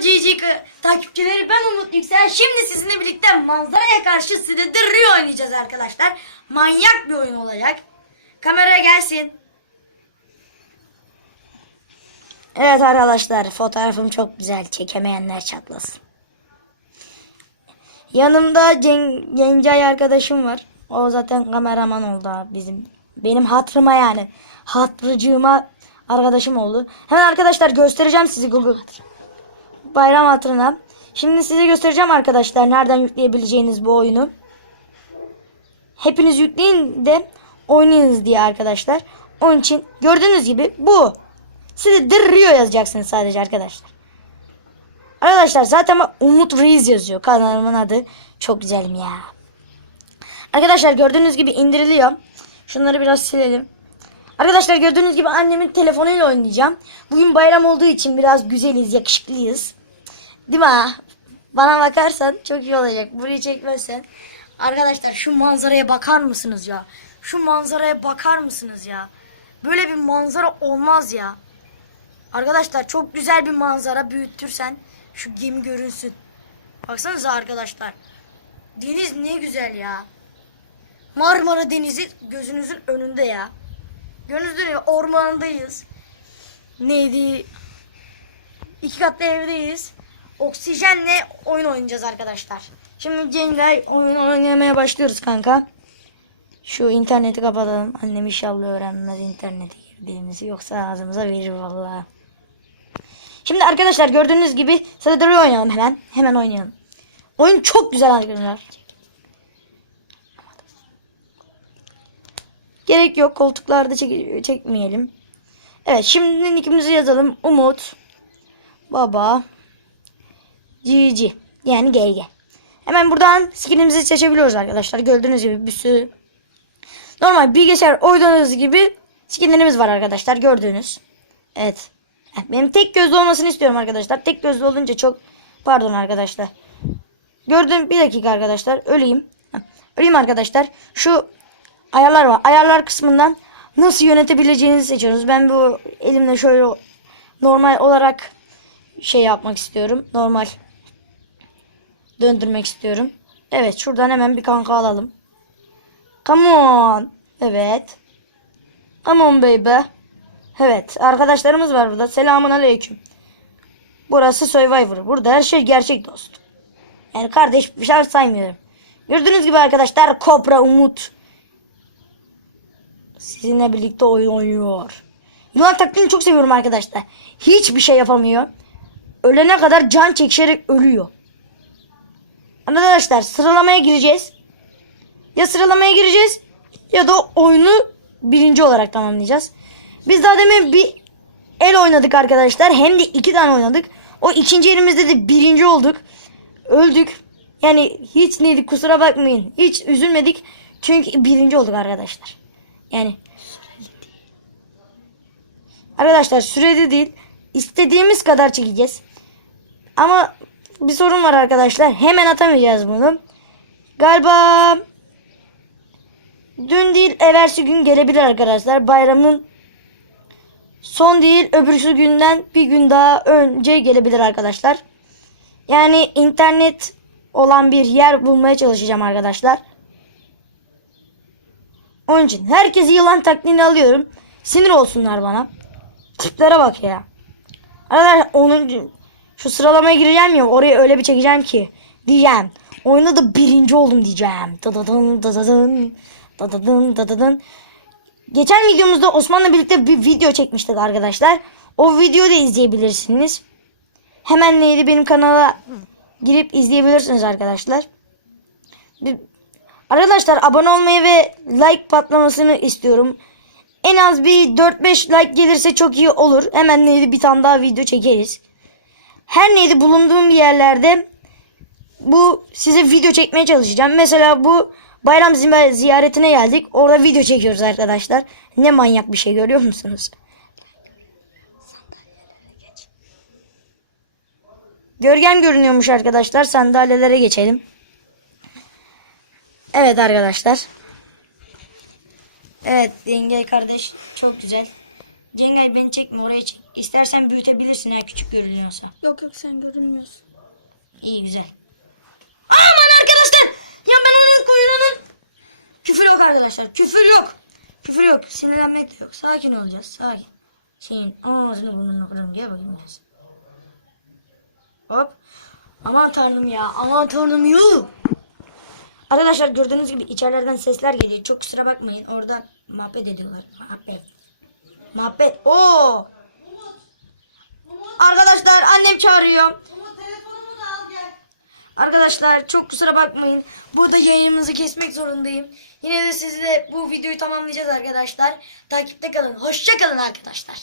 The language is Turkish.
GG takipçileri ben Umut Yüksel. Şimdi sizinle birlikte manzaraya karşı size The Rio oynayacağız arkadaşlar. Manyak bir oyun olacak. Kamera gelsin. Evet arkadaşlar fotoğrafım çok güzel. Çekemeyenler çatlasın. Yanımda Cen Gencay arkadaşım var. O zaten kameraman oldu abi bizim. Benim hatırıma yani. Hatırcığıma arkadaşım oldu. Hemen arkadaşlar göstereceğim sizi Google. Bayram hatırına. Şimdi size göstereceğim arkadaşlar nereden yükleyebileceğiniz bu oyunu. Hepiniz yükleyin de oynayınız diye arkadaşlar. Onun için gördüğünüz gibi bu. Size Rio yazacaksınız sadece arkadaşlar. Arkadaşlar zaten Umut Reis yazıyor. Kanalımın adı. Çok güzelim ya. Arkadaşlar gördüğünüz gibi indiriliyor. Şunları biraz silelim. Arkadaşlar gördüğünüz gibi annemin telefonuyla oynayacağım. Bugün bayram olduğu için biraz güzeliz, yakışıklıyız. Değil mi? Bana bakarsan çok iyi olacak. Burayı çekmezsen. Arkadaşlar şu manzaraya bakar mısınız ya? Şu manzaraya bakar mısınız ya? Böyle bir manzara olmaz ya. Arkadaşlar çok güzel bir manzara büyütürsen şu gemi görünsün. Baksanıza arkadaşlar. Deniz ne güzel ya. Marmara Denizi gözünüzün önünde ya. Gördüğünüz gibi ormandayız. Neydi? İki katlı evdeyiz. Oksijenle oyun oynayacağız arkadaşlar. Şimdi Cengay oyun oynamaya başlıyoruz kanka. Şu interneti kapatalım. Annem inşallah öğrenmez internete girdiğimizi. Yoksa ağzımıza verir vallahi. Şimdi arkadaşlar gördüğünüz gibi Sadadır'ı oynayalım hemen. Hemen oynayalım. Oyun çok güzel arkadaşlar. Gerek yok. Koltuklarda çek çekmeyelim. Evet şimdi nickimizi yazalım. Umut. Baba. GG. Yani GG. Hemen buradan skinimizi seçebiliyoruz arkadaşlar. Gördüğünüz gibi bir sürü normal bilgisayar oynadığınız gibi skinlerimiz var arkadaşlar. Gördüğünüz. Evet. Benim tek gözlü olmasını istiyorum arkadaşlar. Tek gözlü olunca çok pardon arkadaşlar. Gördüm bir dakika arkadaşlar. Öleyim. Öleyim arkadaşlar. Şu ayarlar var. Ayarlar kısmından nasıl yönetebileceğinizi seçiyoruz. Ben bu elimle şöyle normal olarak şey yapmak istiyorum. Normal döndürmek istiyorum. Evet şuradan hemen bir kanka alalım. Come on. Evet. Come on baby. Evet arkadaşlarımız var burada. Selamun aleyküm. Burası Survivor. Burada her şey gerçek dost. Yani kardeş bir şey saymıyorum. Gördüğünüz gibi arkadaşlar Kobra Umut sizinle birlikte oyun oynuyor. Yılan taklidini çok seviyorum arkadaşlar. Hiçbir şey yapamıyor. Ölene kadar can çekişerek ölüyor. Arkadaşlar sıralamaya gireceğiz. Ya sıralamaya gireceğiz ya da oyunu birinci olarak tamamlayacağız. Biz daha demin bir el oynadık arkadaşlar. Hem de iki tane oynadık. O ikinci elimizde de birinci olduk. Öldük. Yani hiç neydi kusura bakmayın. Hiç üzülmedik. Çünkü birinci olduk arkadaşlar. Yani Arkadaşlar sürede değil. istediğimiz kadar çekeceğiz. Ama bir sorun var arkadaşlar. Hemen atamayacağız bunu. Galiba dün değil evvelsi gün gelebilir arkadaşlar. Bayramın son değil öbürsü günden bir gün daha önce gelebilir arkadaşlar. Yani internet olan bir yer bulmaya çalışacağım arkadaşlar. Onun için herkesi yılan taklidini alıyorum. Sinir olsunlar bana. Tiplere bak ya. Arkadaşlar onun şu sıralamaya gireceğim ya oraya öyle bir çekeceğim ki diyeceğim. Oyunda da birinci oldum diyeceğim. Dadadın dadadın dadadın dadadın. Geçen videomuzda Osman'la birlikte bir video çekmiştik arkadaşlar. O videoyu da izleyebilirsiniz. Hemen neydi benim kanala girip izleyebilirsiniz arkadaşlar. Arkadaşlar abone olmayı ve like patlamasını istiyorum. En az bir 4-5 like gelirse çok iyi olur. Hemen neydi bir tane daha video çekeriz. Her neydi bulunduğum bir yerlerde bu size video çekmeye çalışacağım. Mesela bu bayram zi- ziyaretine geldik. Orada video çekiyoruz arkadaşlar. Ne manyak bir şey görüyor musunuz? Gölgem görünüyormuş arkadaşlar. Sandalyelere geçelim. Evet arkadaşlar. Evet Denge kardeş çok güzel. Cengay beni çekme oraya çek. İstersen büyütebilirsin ha küçük görünüyorsa. Yok yok sen görünmüyorsun. İyi güzel. Aman arkadaşlar. Ya ben onun kuyruğunun. Küfür yok arkadaşlar. Küfür yok. Küfür yok. Sinirlenmek de yok. Sakin olacağız. Sakin. Senin ağzını burnunu kırarım. Gel bakayım biraz. Hop. Aman tanrım ya. Aman tanrım yuh. Arkadaşlar gördüğünüz gibi içerilerden sesler geliyor. Çok kusura bakmayın. Orada muhabbet ediyorlar. Muhabbet. Muhabbet. Oo. Arkadaşlar annem çağırıyor. Arkadaşlar çok kusura bakmayın. Burada yayınımızı kesmek zorundayım. Yine de sizle bu videoyu tamamlayacağız arkadaşlar. Takipte kalın. Hoşça kalın arkadaşlar.